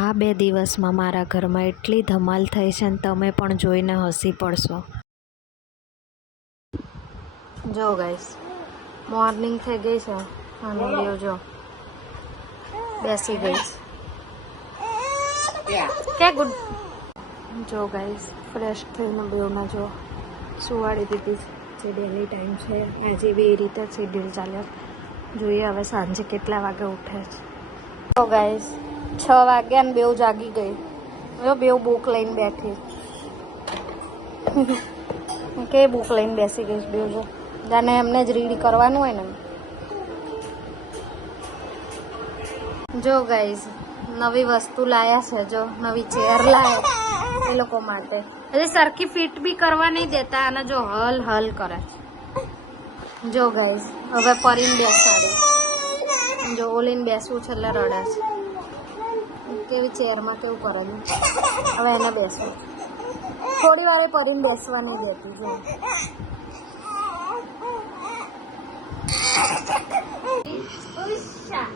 આ 2 દિવસમાં મારા ઘરમાં એટલી ધમાલ થઈ છે ને તમે પણ જોઈને હસી પડશો. જો ગાઈસ, મોર્નિંગ થઈ ગઈ છે અને બેવ જો બેસી ગઈ કે ગુડ. જો ગાઈસ, ફ્રેશ થઈને બેવના જો સુવાડી દીધી છે. જે ડેલી ટાઈમ છે આજે બી એ રીતે શેડ્યુલ ચાલે. જોઈએ હવે સાંજે કેટલા વાગે ઉઠે છે. તો ગાઈસ 6 વાગ્યા ને બેવ જાગી ગઈ. જો બેવ બુક લઈને બેઠી કે બુક લઈને બેસી ગઈ બેવ. જો જાને એમને જ રીડ કરવાનું હોય ને. જો ગાઈસ, નવી વસ્તુ લાયા છે. જો નવી ચેર લાયા એ લોકો માટે. હજી સરખી ફિટ બી કરવા નહીં દેતા અને જો હલ હલ કરે છે. જો ગાઈસ, હવે પરીને બેસાડે. જો ઓલીને બેસવું છે એટલે રડે છે. કેવી ચેરમાં કેવું કરે છે. હવે એને બેસવું. થોડી વાર પરીને બેસવા નહીં દેતી. જો ઉષા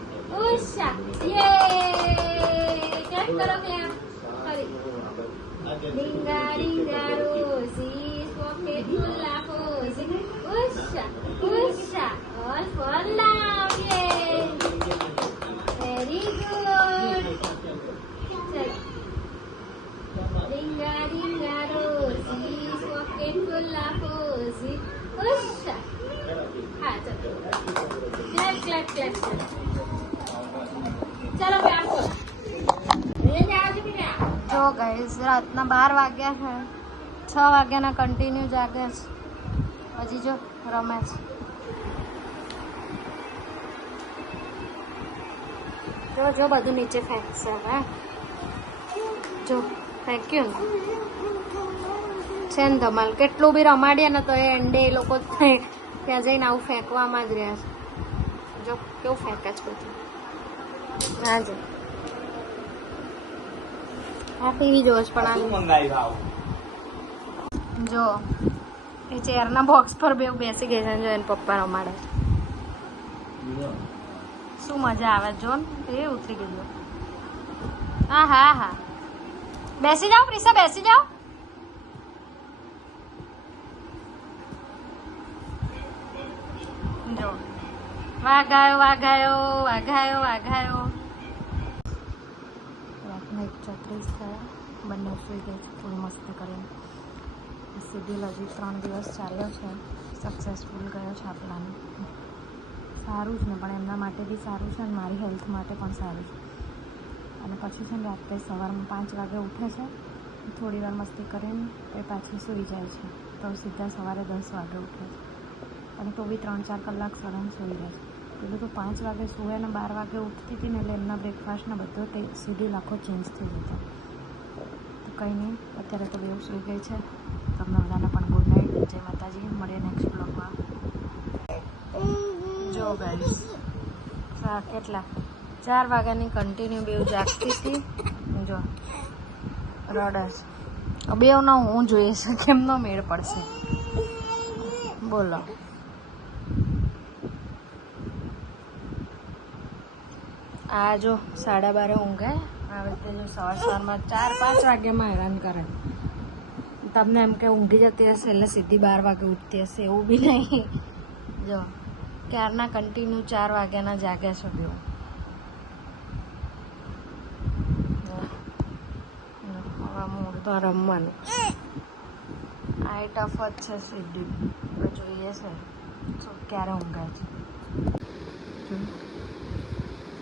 ઉષા યે કેમ કરો કે ફરી ringa ringa rosie pocket full of posies husha husha all fall love યે very good. Ringa ringa rosie pocket full of posies husha. હા ચલો ક્લેપ ક્લેપ ક્લેપ. ચલો બેસો. જો ગાઈસ, રાતના 12 વાગ્યા છે. 6 વાગ્યાના કન્ટિન્યુ જાગે છે. હજી જો રમે છે. જો જો બધું નીચે ફેંકશે. હવે જો ફેંક્યું ને છે ને ધમાલ. કેટલું બી રમાડીએ ને તો એ એન્ડે એ લોકો ત્યાં જઈને આવું ફેંકવામાં જ રહ્યા છે. જો કેવું ફેંકે છે બધું. હા જો આ ટીવી જોશ પણ જો એ ચેરના બોક્સ પર બેવ બેસી ગઈ છે. જો એને પપ્પા રમાડે. શું મજા આવે જો ને. એ ઉતરી ગયું. હા હા હા, બેસી જાઓ પ્રિસા, બેસી જાઓ. જો વાઘાયો વાઘાયો વાઘાયો વાઘાયો. રાતના 1:34 થયા. બંને સુઈ ગઈ છે થોડી મસ્તી કરીને. શેડ્યુલ હજી 3 દિવસ ચાલ્યો છે. સક્સેસફુલ ગયો છે આપણાને. સારું જ ને, પણ એમના માટે બી સારું છે અને મારી હેલ્થ માટે પણ સારું છે. અને પછી છે ને રાત્રે સવારમાં 5 વાગે ઉઠે છે. થોડી વાર મસ્તી કરીને એ પાછી સૂઈ જાય છે. તો સીધા સવારે 10 વાગે ઉઠે છે. અને તો બી 3-4 કલાક સળંગ સૂઈ રહે છે. પેલું તો 5 વાગે સૂવે ને 12 વાગે ઉઠતી હતી ને, એટલે એમના બ્રેકફાસ્ટને બધો શેડ્યુલ આખો ચેન્જ થઈ જતો. તો કંઈ નહીં, અત્યારે તો બેવ સૂઈ ગઈ છે. તમને બધાને પણ ગુડ નાઇટ. જય માતાજી. મળીએ નેક્સ્ટ બ્લોગમાં. જો ગાઈસ, કેટલા 4 વાગ્યાની કન્ટિન્યુ બેવ જાગતી હતી. જો રડે છે. બેવનો હું જોઈએ છે કેમનો મેળ પડશે બોલો. આ જો 12:30 ઊંઘે. આ વખતે જો સવારમાં 4-5 વાગ્યામાં હેરાન કરે. તમને એમ કે ઊંઘી જતી હશે એટલે સીધી 12 વાગે ઉઠતી હશે, એવું બી નહીં. જો ક્યારના કન્ટિન્યુ 4 વાગ્યાના જાગ્યા છો બેવ. હવે મૂળ તો રમવાનું. આ ટફ જ છે શેડ્યુલ. જોઈએ છે ક્યારે ઊંઘે છે.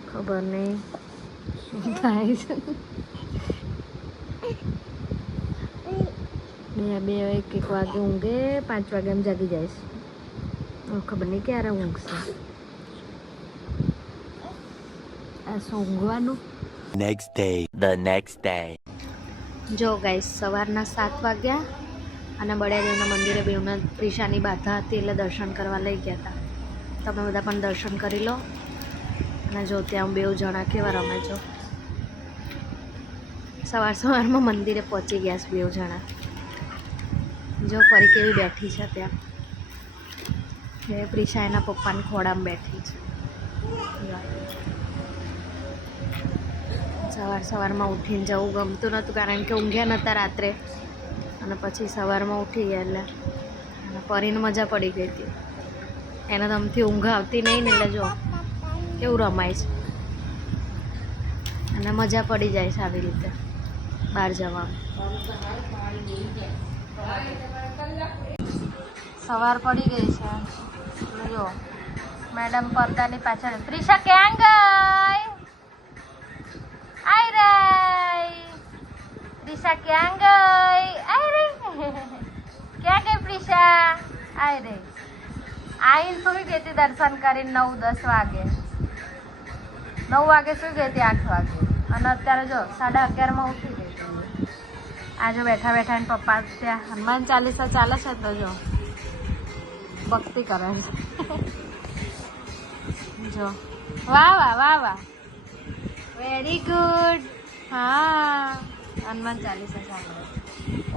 ખબર નહીં શું થાય છે. 1 વાગે ઊંઘે, 5 વાગે એમ જાગી જાય છે. ખબર નહીં ક્યારે ઊંઘશે. આ શું ઊંઘવાનું. The next day. જો ગાઈસ, સવારના 7 વાગ્યા અને બળિયાદેવના મંદિરે બેવના પ્રિશાની બાધા હતી એટલે દર્શન કરવા લઈ ગયા હતા. તમે બધા પણ દર્શન કરી લો. અને જો ત્યાં બેવ જણા કેવા રમે છો. સવારમાં મંદિરે પહોંચી ગયા છે બેવ જણા. જો ફરી કેવી બેઠી છે ત્યાં. એ પ્રિશા એના પપ્પાની ખોળામાં બેઠી છે. સવારમાં ઉઠીને જવું ગમતું નહોતું કારણ કે ઊંઘ્યા નહોતા રાત્રે અને પછી સવારમાં ઉઠી ગયા એટલે અને પરીને મજા પડી ગઈ હતી. એને તો આમથી ઊંઘ આવતી નહીં ને એટલે જો કેવું રમાય છે અને મજા પડી જાય છે આવી રીતે બહાર જવામાં. સવાર પડી ગઈ છે જો મેડમ પડદાની પાછળ પ્રિશા ક્યાં ગઈ આઈ રહી પ્રિશા ક્યાં ગઈ આઈ રહી ક્યાં ગઈ પ્રિશા આઈ રહી આઈને સુઈ ગઈ હતી દર્શન કરીને 9-10 વાગે 9 વાગે સુઈ ગઈ હતી 8 વાગે અને અત્યારે જો 11:30 ઉઠી ગઈ હતી. આ જો બેઠા બેઠા એને પપ્પા ત્યાં હનુમાન ચાલીસા ચાલે છે તો જો ભક્તિ કરે છે જો વાહ વાહ વાહ વાહ વેરી ગુડ. હા હનુમાન ચાલીસા સાંભળે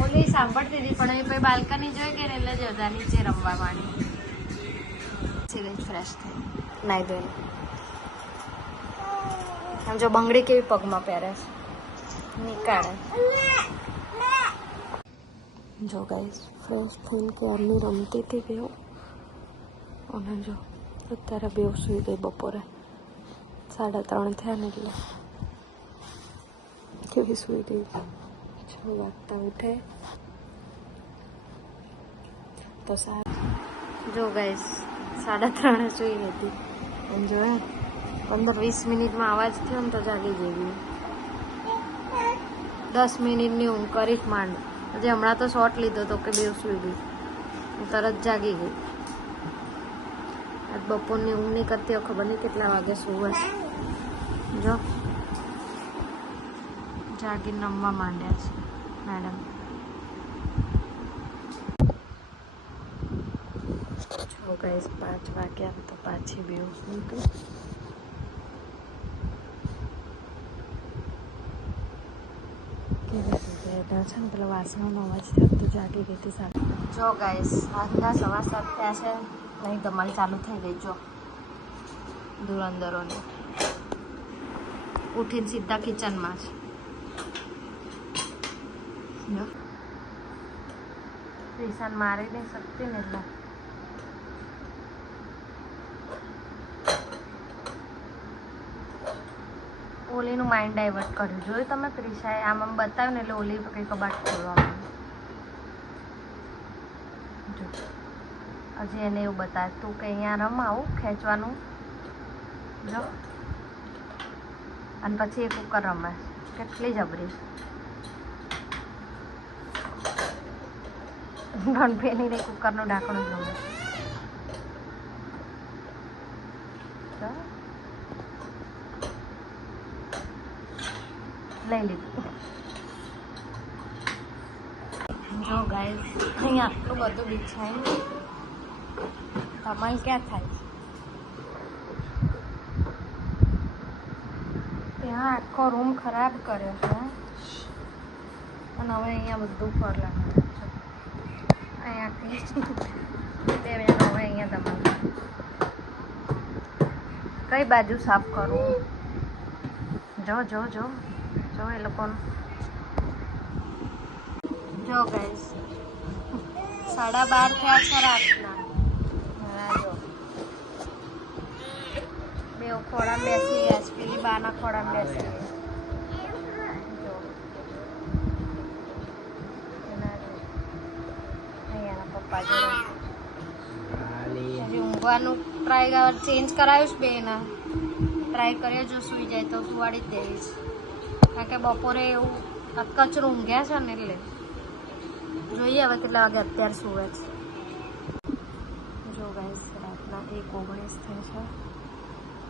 ઓલી સાંભળતી હતી પણ એ પછી બાલ્કની જોઈ ગઈ ને એટલે જતા નીચે રમવા માંડી. ફ્રેશ થઈ નાઈ ધોઈને આમ જો બંગડી કેવી પગમાં પહેરે છે નીકાળે જો ગાઈસ ફ્રેશ થઈને ક્યારની રમતી હતી બેવ અને જો અત્યારે બેવ સૂઈ ગઈ બપોરે 3:30 થયા ને એટલે કેવી સૂઈ ગઈ 6 વાગતા ઉઠે તો સારું. જો ગાઈસ 3:30 સૂઈ ગઈ હતી અને જો 15-20 મિનિટમાં અવાજ થયો ને તો જાગી જઈ. 10 મિનિટની ઊંઘ કરી જ માંડ. હજી હમણાં તો શોર્ટ લીધો તો કે બેવ સૂઈ ગઈ તરત જાગી ગઈ. આજ બપોરની ઊંઘ નહીં કરતી ખબર નહીં કેટલા વાગે સૂવે છે. જો જાગીને રમવા માંડ્યા છે મેડમ. જો ગાઈસ 5 વાગ્યા તો પાછી બેવ સૂઈ ગઈ. છે ને પેલા વાસણનો અવાજ થયો તો જાગી ગઈ હતી સાથે. જો ગાઈસ આજના 7:15 થયા છે નહીં ધમાલ ચાલુ થઈ ગઈ. જો ધુરંધરોને ઉઠીને સીધા કિચનમાં છે. જો રિસાન મારી નહીં શકતી ને એટલે ઓલીનું માઇન્ડ ડાયવર્ટ કર્યું. જોયું તમે પ્રિશાએ આમ બતાવ્યું ને એટલે ઓલી કંઈ કબાટ ખોલવા માંડી. હજી એને એવું બતાવે તું કે અહીંયા રમ આવું ખેંચવાનું જો અને પછી એ કુકર રમે કેટલી જબરી. ગણપેની રે કુકરનું ઢાંકણું રમે. લઈ લીધું. જો ગાઈસ અહીંયા આટલું બધું બિછાય ધમાલ ક્યાં થાય. ત્યાં આખો રૂમ ખરાબ કર્યો છે અને હવે અહીંયા બધું ફરલા અહીંયાથી 2 મિનિટ હવે અહીંયા ધમાલ. કઈ બાજુ સાફ કરું જો જો જો જો એ લોકોનું. જો ગાઈસ 12:30 થયા છે રાતના. જો બે ખોડામાં બેસી ગયા છે પેલી બાના ખોડામાં બેસી ગયા. જો અહીંયાના પપ્પા જોડે હજી ઊંઘવાનું ટ્રાય ચેન્જ કરાવ્યું છે બેના. ટ્રાય કર્યો જો સૂઈ જાય તો સુવાડી જ દઈશ કારણ કે બપોરે એવું કચરું ઊંઘ્યા છે ને એટલે જોઈએ હવે કેટલા વાગે અત્યારે સુવે છે. જો ગાઈસ રાતના 1:19 થાય છે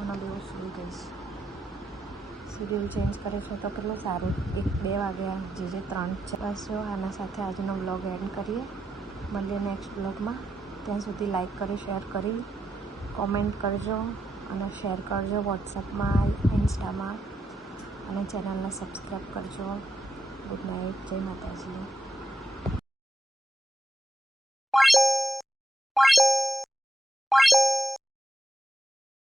અને બેવ સૂઈ ગઈશ. શેડ્યુલ ચેન્જ કરે છે તો કેટલું સારું. 1-2 વાગ્યા જે 3 બસ જો આના સાથે આજનો બ્લોગ એન્ડ કરીએ. મળીએ નેક્સ્ટ બ્લોગમાં. ત્યાં સુધી લાઈક કરી શેર કરી કોમેન્ટ કરજો અને શેર કરજો વોટ્સએપમાં ઇન્સ્ટામાં અને ચેનલને સબસ્ક્રાઈબ કરજો. Good night. જય માતાજી.